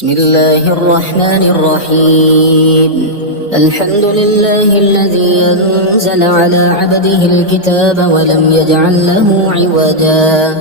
بسم الله الرحمن الرحيم. الحمد لله الذي أنزل على عبده الكتاب ولم يجعل له عوجا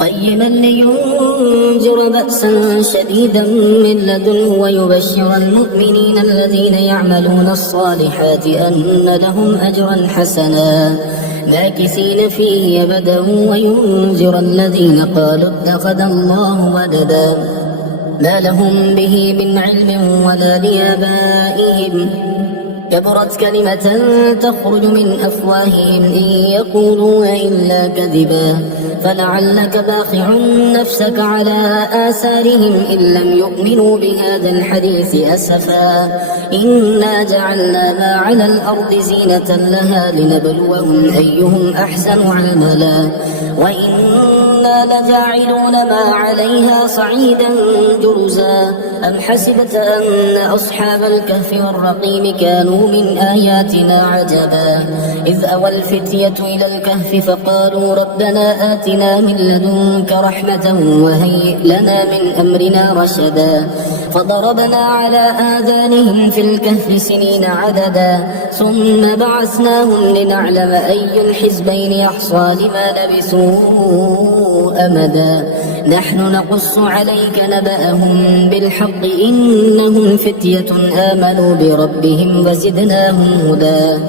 قيما لينذر بأسا شديدا من لدنه ويبشر المؤمنين الذين يعملون الصالحات أن لهم أجرا حسنا ماكثين فيه أبدا وينذر الذين قالوا اتخذ الله ولدا ما لهم به من علم ولا لآبائهم كبرت كلمة تخرج من أفواههم إن يقولون إلا كذبا فلعلك باخع نفسك على آثارهم إن لم يؤمنوا بهذا الحديث أسفا إنا جعلنا ما على الأرض زينة لها لنبلوهم أيهم أحسن عملا وإنا لجاعلون ما عليها صعيدا جرزا أم حسبت أن أصحاب الكهف والرقيم كانوا من آياتنا عجبا إذ أوى الفتية إلى الكهف فقالوا ربنا آتنا من لدنك رحمة وهيئ لنا من أمرنا رشدا فضربنا على آذانهم في الكهف سنين عددا ثم بعثناهم لنعلم أي الحزبين يحصى لما لبثوا أمدا نحن نقص عليك نبأهم بالحق إنهم فتية آمنوا بربهم وزدناهم هدى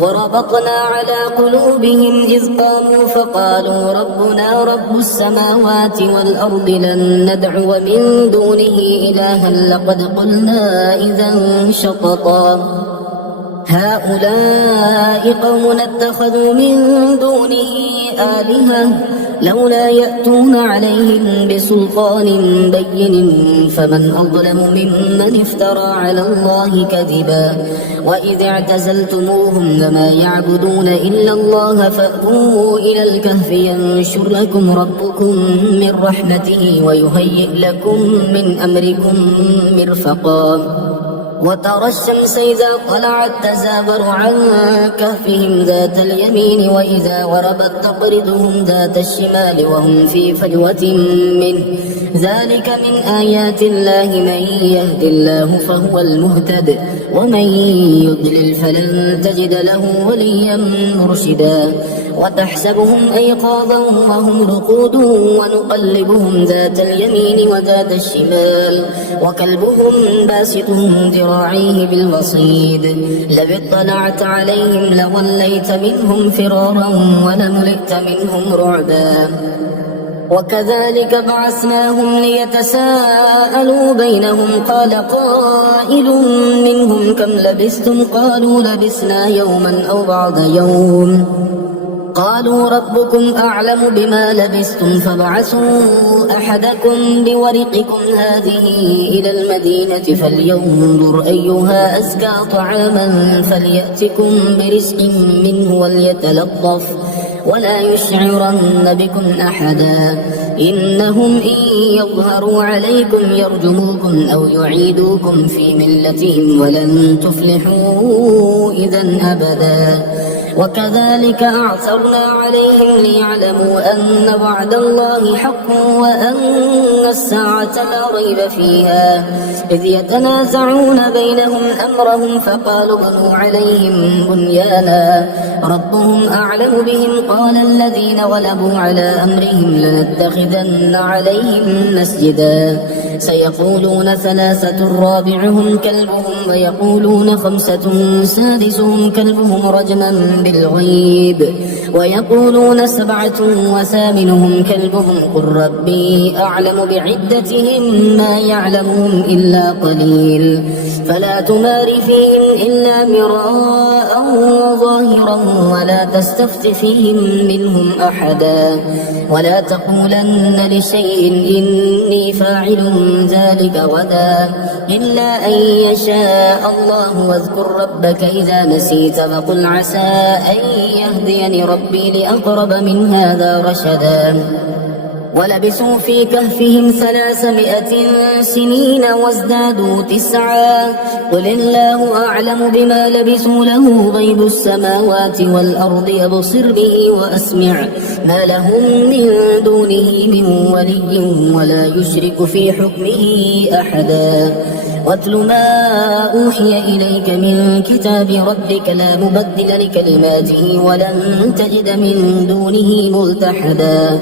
وربطنا على قلوبهم إذ قاموا فقالوا ربنا رب السماوات والأرض لن ندعو من دونه إلها لقد قلنا إذا شططا هؤلاء قوم اتخذوا من دونه آلهة لولا يأتون عليهم بسلطان بين فمن أظلم ممن افترى على الله كذبا وإذ اعتزلتموهم لما يعبدون إلا الله فأتوا إلى الكهف ينشر لكم ربكم من رحمته ويهيئ لكم من أمركم مرفقا وترى الشمس إذا طلعت تزاور عن كهفهم ذات اليمين وإذا غربت تقرضهم ذات الشمال وهم في فجوة منه ذلك من آيات الله من يهد الله فهو المهتد ومن يضلل فلن تجد له وليا مرشدا وتحسبهم أيقاظا وهم رقود ونقلبهم ذات اليمين وذات الشمال وكلبهم باسط ذراعيه بالوصيد لو اطلعت عليهم لوليت منهم فرارا ولملئت منهم رعبا وكذلك بعثناهم ليتساءلوا بينهم قال قائل منهم كم لبثتم قالوا لبثنا يوما أو بعض يوم قالوا ربكم أعلم بما لبثتم فابعثوا أحدكم بورقكم هذه إلى المدينة فلينظر أيها أزكى طعاما فليأتكم برزق منه وليتلطف ولا يشعرن بكم أحدا إنهم إن يظهروا عليكم يرجموكم أو يعيدوكم في ملتهم ولن تفلحوا إذا أبدا وكذلك أعثرنا عليهم ليعلموا أن وعد الله حق وأن الساعة لا ريب فيها إذ يتنازعون بينهم أمرهم فقالوا بنوا عليهم بنيانا ربهم أعلم بهم قال الذين غلبوا على أمرهم لنتخذن عليهم مسجدا سيقولون ثلاثة رابعهم كلبهم ويقولون خمسة سادسهم كلبهم رجما بالغيب ويقولون سبعة وثامنهم كلبهم قل ربي أعلم بعدتهم ما يعلمهم إلا قليل فلا تمار فيهم إلا مراء ظاهرا ولا تستفت فيهم منهم أحدا ولا تقولن لشيء إني فاعل ذلك غدا إلا أن يشاء الله واذكر ربك إذا نسيت فقل عسى أن يهديني ربي لأقرب من هذا رشدا ولبثوا في كهفهم 300 سنين وازدادوا 9 قل الله أعلم بما لبثوا له غيب السماوات والأرض يبصر به وأسمع ما لهم من دونه من ولي ولا يشرك في حكمه أحدا واتل ما أوحي إليك من كتاب ربك لا مبدل لكلماته ولن تجد من دونه ملتحدا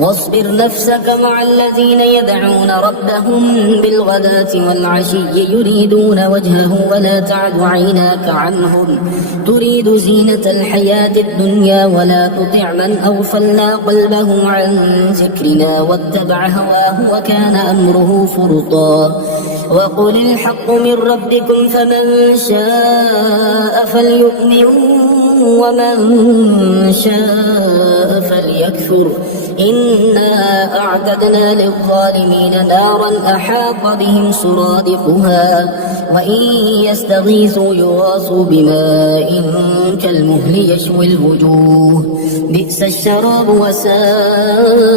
واصبر نفسك مع الذين يدعون ربهم بالغداة والعشي يريدون وجهه ولا تعد عيناك عنهم تريد زينة الحياة الدنيا ولا تطع من أغفلنا قلبه عن ذكرنا واتبع هواه وكان أمره فرطا وقل الحق من ربكم فمن شاء فليؤمن ومن شاء فليكفر إنا أعتدنا للظالمين نارا أحاط بهم سرادقها وإن يستغيثوا يغاثوا بماء كالمهل يشوي الوجوه بئس الشراب وساءت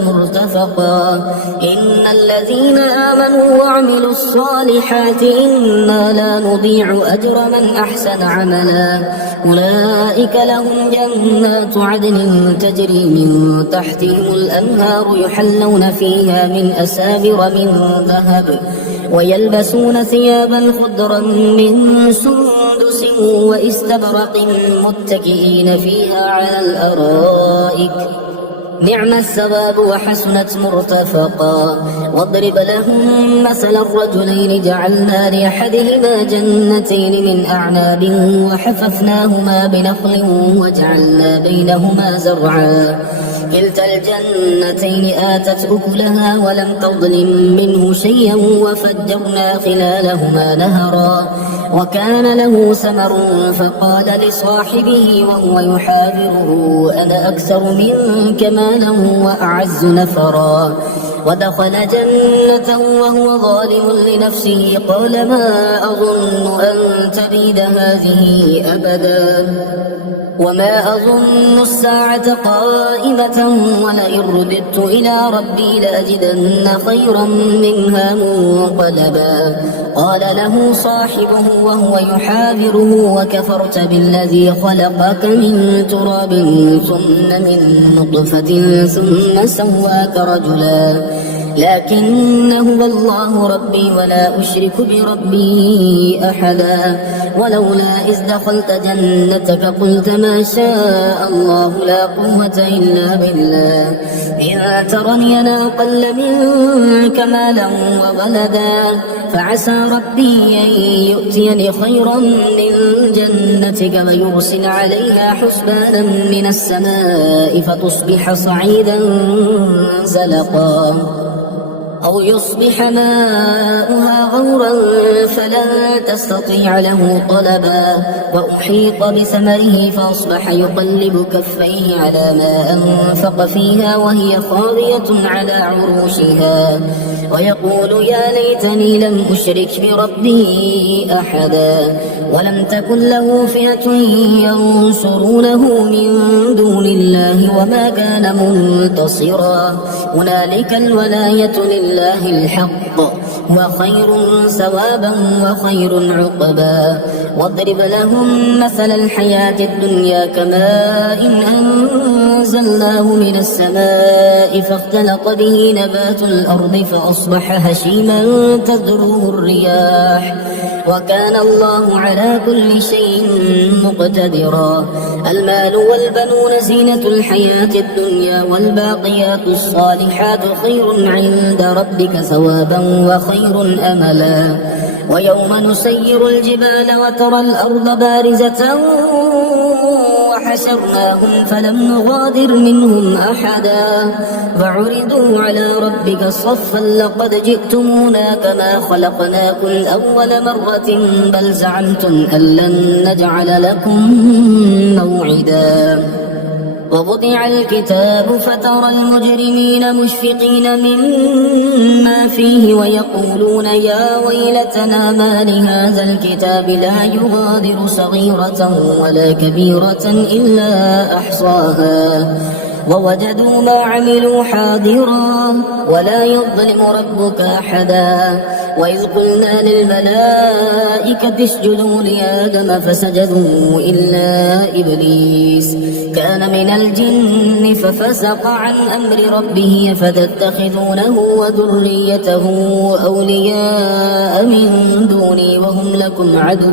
مرتفقا إن الذين آمنوا وعملوا الصالحات إنا لا نضيع أجر من أحسن عملا أولئك لهم جنات عدن تجري من تحتهم الأنهار يحلون فيها من أساور من ذهب ويلبسون ثيابا خضرا من سندس واستبرق متكئين فيها على الأرائك نعم الثواب وحسنت مرتفقا واضرب لهم مثل الرجلين جعلنا لأحدهما جنتين من أعناب وحففناهما بنخل وجعلنا بينهما زرعا كلتا الجنتين آتت أكلها ولم تظلم منه شيئا وفجرنا خلالهما نهرا وكان له ثمر فقال لصاحبه وهو يحاوره أنا أكثر منك مالا وأعز نفرا ودخل جنته وهو ظالم لنفسه قال ما أظن أن تبيد هذه أبدا وما أظن الساعة قائمة ولئن رددت إلى ربي لأجدن خيرا منها منقلبا قال له صاحبه وهو يحاوره وكفرت بالذي خلقك من تراب ثم من نطفة ثم سواك رجلا لكن هو الله ربي ولا أشرك بربي أحدا ولولا إذ دخلت جنتك قلت ما شاء الله لا قوة إلا بالله إن ترني أنا أقل منك مالا وولدا فعسى ربي أن يؤتيني خيرا من جنتك ويرسل عليها حسبانا من السماء فتصبح صعيدا زلقا أو يصبح ماؤها غورا فلن تستطيع له طلبا وأحيط بثمره فأصبح يقلب كفيه على ما أنفق فيها وهي خاوية على عروشها ويقول يا ليتني لم أشرك بربي أحدا ولم تكن له فئة ينصرونه من دون الله وما كان منتصرا هنالك الولاية لله الحق وخير ثوابا وخير عقبا واضرب لهم مثل الحياة الدنيا كماء إن أنزلناه من السماء فاختلط به نبات الأرض فأصبح هشيما تذروه الرياح وكان الله على كل شيء مقتدرا المال والبنون زينة الحياة الدنيا والباقيات الصالحات خير عند ربك ثوابا وخير أملا ويوم نسير الجبال وترى الأرض بارزة وحشرناهم فلم نغادر منهم أحدا وعرضوا على ربك صفا لقد جئتمونا كما خلقناكم أول مرة بل زعمتم أن لن نجعل لكم موعدا ووضع الكتاب فترى المجرمين مشفقين مما فيه ويقولون يا ويلتنا ما لهذا الكتاب لا يغادر صغيرة ولا كبيرة إلا أحصاها ووجدوا ما عملوا حاضرا ولا يظلم ربك أحدا. وإذ قلنا للملائكة اسجدوا لآدم فسجدوا إلا إبليس كان من الجن ففسق عن أمر ربه أفتتخذونه وذريته أولياء من دوني وهم لكم عدو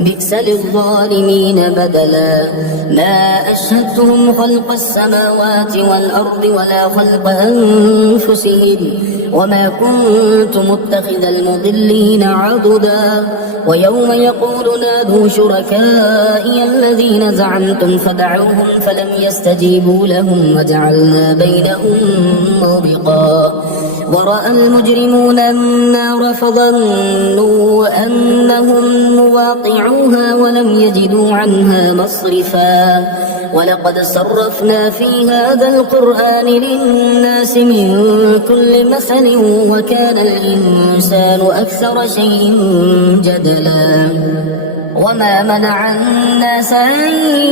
بئس للظالمين بدلا. ما أشهدتهم خلق السماوات والأرض ولا خلق أنفسهم وما كنت متخذ المضلين عضدا. ويوم يقول نادوا شركائي الذين زعمتم فدعوهم فلم يستجيبوا لهم وجعلنا بينهم موبقا. ورأى المجرمون النار فظنوا أنهم مواقعوها ولم يجدوا عنها مصرفا. ولقد صرفنا في هذا القرآن للناس من كل مثل وكان الإنسان أكثر شيء جدلا. وما منع الناس أن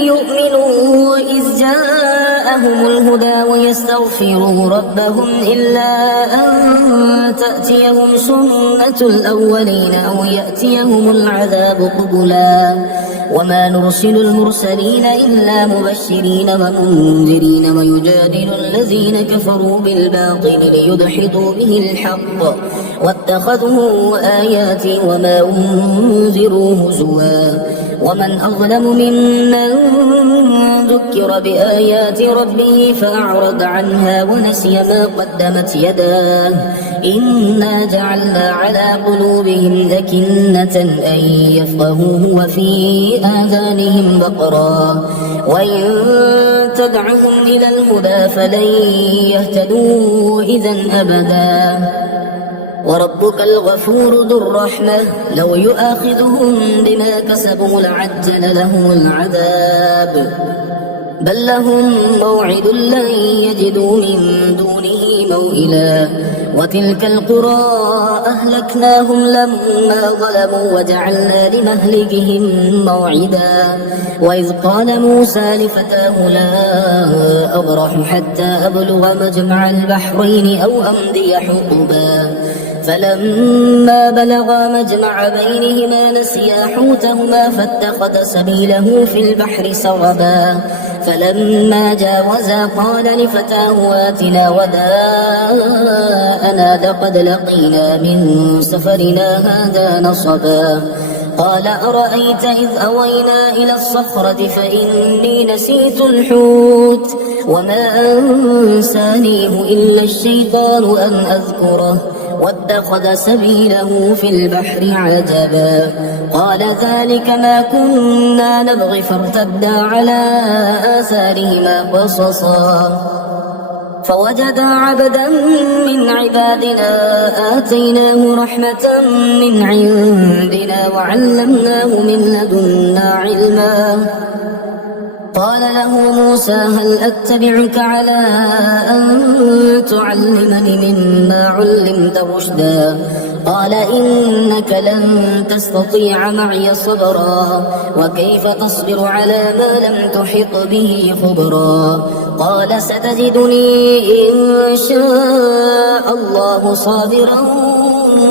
يؤمنوا إذ جاءهم الهدى ويستغفروا ربهم إلا أن تأتيهم سنة الأولين أو يأتيهم العذاب قبلا. وما نرسل المرسلين إلا مبشرين ومنذرين ويجادل الذين كفروا بالباطل ليدحضوا به الحق واتخذوا آياتي وما أنذروا هزوا. ومن أظلم ممن ذكر بآيات ربه فأعرض عنها ونسي ما قدمت يداه إنا جعلنا على قلوبهم أكنة أن يفقهوه وفي آذانهم وقرا وإن تدعهم إلى الهدى فلن يهتدوا إذا أبدا. وربك الغفور ذو الرحمة لو يؤاخذهم بما كسبوا لعجل لهم العذاب بل لهم موعد لن يجدوا من دونه موئلا. وتلك القرى أهلكناهم لما ظلموا وجعلنا لمهلكهم موعدا. وإذ قال موسى لفتاه لا أبرح حتى أبلغ مجمع البحرين أو أمضي حقبا فلما بلغا مجمع بينهما نسيا حوتهما فاتخذ سبيله في البحر سربا. فلما جاوزا قال لفتاه آتنا وداءنا لقد لقينا من سفرنا هذا نصبا. قال أرأيت إذ أوينا إلى الصخرة فإني نسيت الحوت وما أنسانيه إلا الشيطان أن أذكره واتخذ سبيله في البحر عجبا. قال ذلك ما كنا نبغي فارتدا على آثارهما قصصا. فوجدا عبدا من عبادنا آتيناه رحمة من عندنا وعلمناه من لدنا علما. قال له موسى هل أتبعك على أن تعلمني مما علمت رشدا. قال إنك لن تستطيع معي صبرا وكيف تصبر على ما لم تحط به خبرا. قال ستجدني إن شاء الله صابرا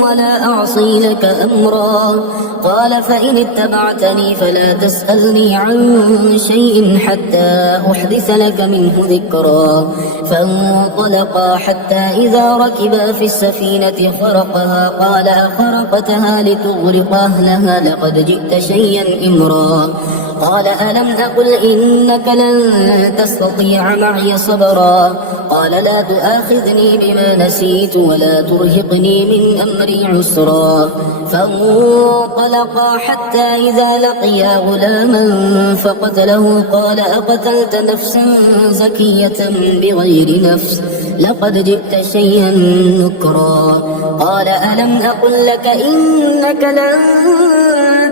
ولا أعصي لك أمرا. قال فإن اتبعتني فلا تسألني عن شيء حتى أحدث لك منه ذكرا. فانطلقا حتى إذا ركبا في السفينة خرقها قال أخرقتها لتغرق أهلها لقد جئت شيئا إمرا. قال ألم أقل إنك لن تستطيع معي صبرا. قال لا تؤاخذني بما نسيت ولا ترهقني من أمري عسرا. فانطلقا حتى إذا لقيا غلاما فقتله قال أقتلت نفسا زكية بغير نفس لقد جئت شيئا نكرا. قال ألم أقل لك إنك لن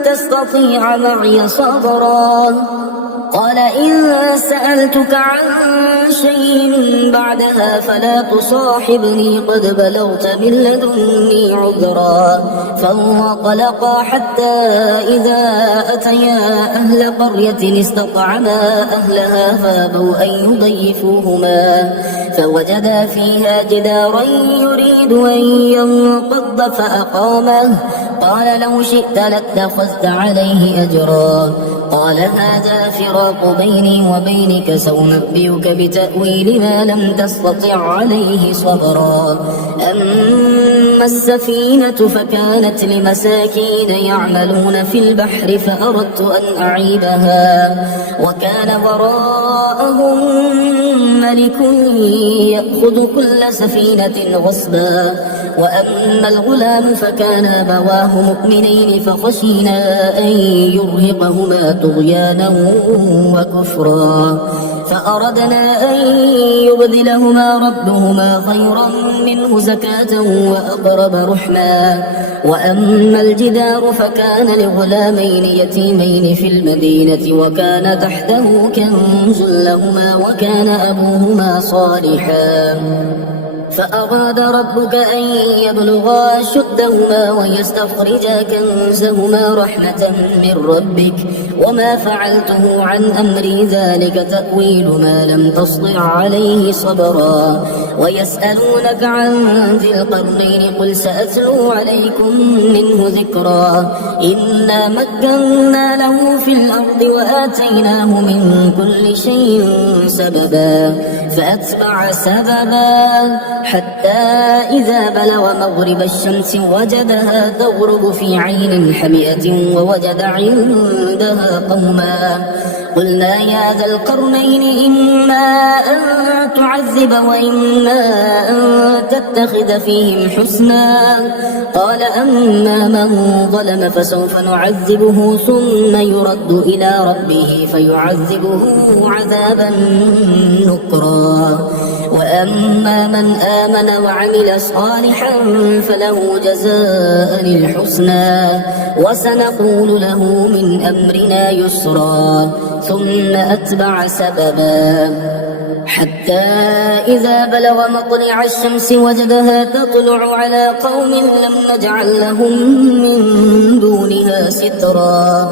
تستطيع معي صبرا. قال إن سألتك عن شيء بعدها فلا تصاحبني قد بلغت من لدني عذرا. فانطلقا حتى إذا أتيا أهل قرية استطعما أهلها فابوا أن يضيفوهما فوجدا فيها جدارا يريد أن ينقض فأقامه. قال لو شئت لاتخذت عليه أجرا. قال هذا فراق بيني وبينك سأنبئك بتأويل ما لم تستطع عليه صبرا. أما السفينة فكانت لمساكين يعملون في البحر فأردت أن أعيبها وكان وراءهم ملك يأخذ كل سفينة غصبا. وأما الغلام فكان أبواه مؤمنين فخشينا أن يرهقهما طغيانا وكفرا فأردنا أن يبدلهما ربهما خيرا منه زكاة وأقرب رحما. وأما الجدار فكان لغلامين يتيمين في المدينة وكان تحته كنز لهما وكان أبوهما صالحا فأراد ربك أن يبلغا أشدهما ويستخرجا كنزهما رحمة من ربك وما فعلته عن أمري ذلك تأويل ما لم تسطع عليه صبرا. ويسألونك عن ذي القرنين قل سأتلو عليكم منه ذكرا. إنا مكنا له في الأرض وآتيناه من كل شيء سببا فأتبع سببا حتى إذا بلغ مغرب الشمس وجدها تغرب في عين حمئة ووجد عندها قوما. قلنا يا ذا القرنين إما أن تعذب وإما أن تتخذ فيهم حسنا. قال أما من ظلم فسوف نعذبه ثم يرد إلى ربه فيعذبه عذابا نكرا. وأما من آمن وعمل صالحا فله جزاء الحسنى وسنقول له من أمرنا يسرا. ثم أتبع سببا حتى إذا بلغ مطلع الشمس وجدها تطلع على قوم لم نجعل لهم من دونها سترا.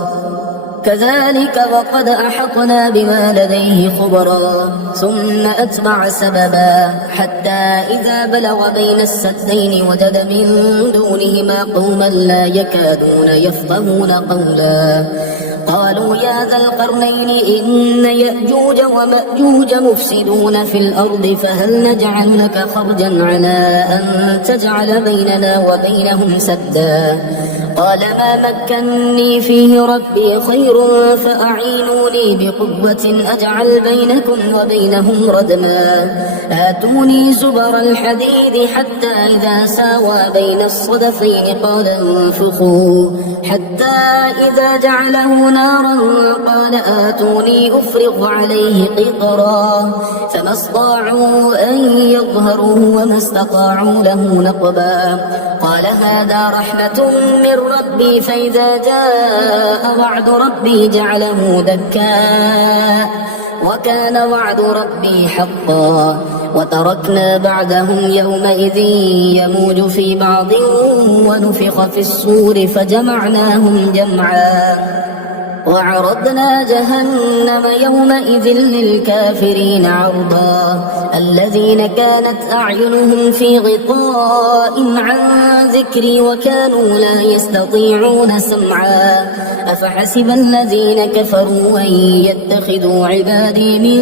كذلك وقد أحطنا بما لديه خبرا. ثم أتبع سببا حتى إذا بلغ بين السدين وجد من دونهما قوما لا يكادون يفقهون قولا. قالوا يا ذا القرنين إن يأجوج ومأجوج مفسدون في الأرض فهل نجعل لك خرجا على أن تجعل بيننا وبينهم سدا. قال ما مكني فيه ربي خير فأعينوني بقوة أجعل بينكم وبينهم ردما. آتوني زبر الحديد حتى إذا ساوى بين الصدفين قال انفخوا حتى إذا جعله نارا قال آتوني أفرغ عليه قطرا. فما استطاعوا أن يظهروه وما استطاعوا له نقبا. قال هذا رحمة من ربي فإذا جاء وعد ربي جعله دكا وكان وعد ربي حقا. وتركنا بعدهم يومئذ يموج في بعض ونفخ في الصور فجمعناهم جمعا. وعرضنا جهنم يومئذ للكافرين عرضا. الذين كانت أعينهم في غطاء عن ذكري وكانوا لا يستطيعون سمعا. أفحسب الذين كفروا أن يتخذوا عبادي من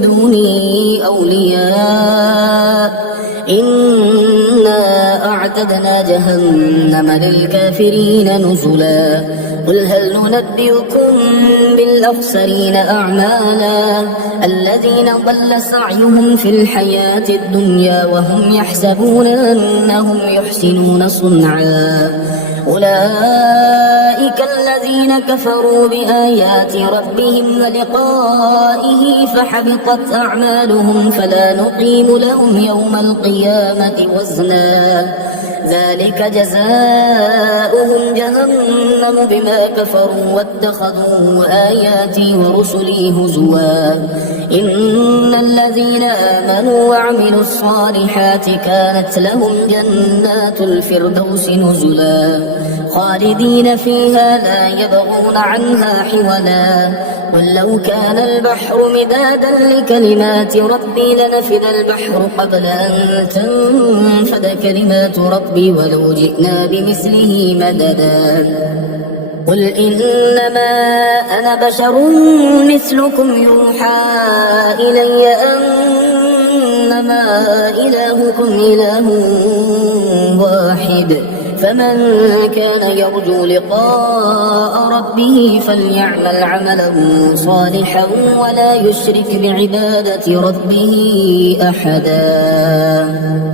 دوني أولياء إنا أعتدنا جهنم للكافرين نزلا. قل هل ننبئكم بالأخسرين أعمالا الذين ضل سعيهم في الحياة الدنيا وهم يحسبون أنهم يحسنون صنعا. أولئك الذين كفروا بآيات ربهم ولقائه فحبطت أعمالهم فلا نقيم لهم يوم القيامة وزنا. ذلك جزاؤهم جهنم بما كفروا واتخذوا آياتي ورسلي هزوا إن الذين آمنوا وعملوا الصالحات كانت لهم جنات الفردوس نزلا خالدين فيها لا يبغون عنها حولا قل لو كان البحر مدادا لكلمات ربي لنفد البحر قبل أن تنفد كلمات ربي ولو جئنا بمثله مددا قل إنما أنا بشر مثلكم يوحى إلي أنما إلهكم إله واحد فمن كان يرجو لقاء ربه فليعمل عملا صالحا ولا يشرك بعبادة ربه أحدا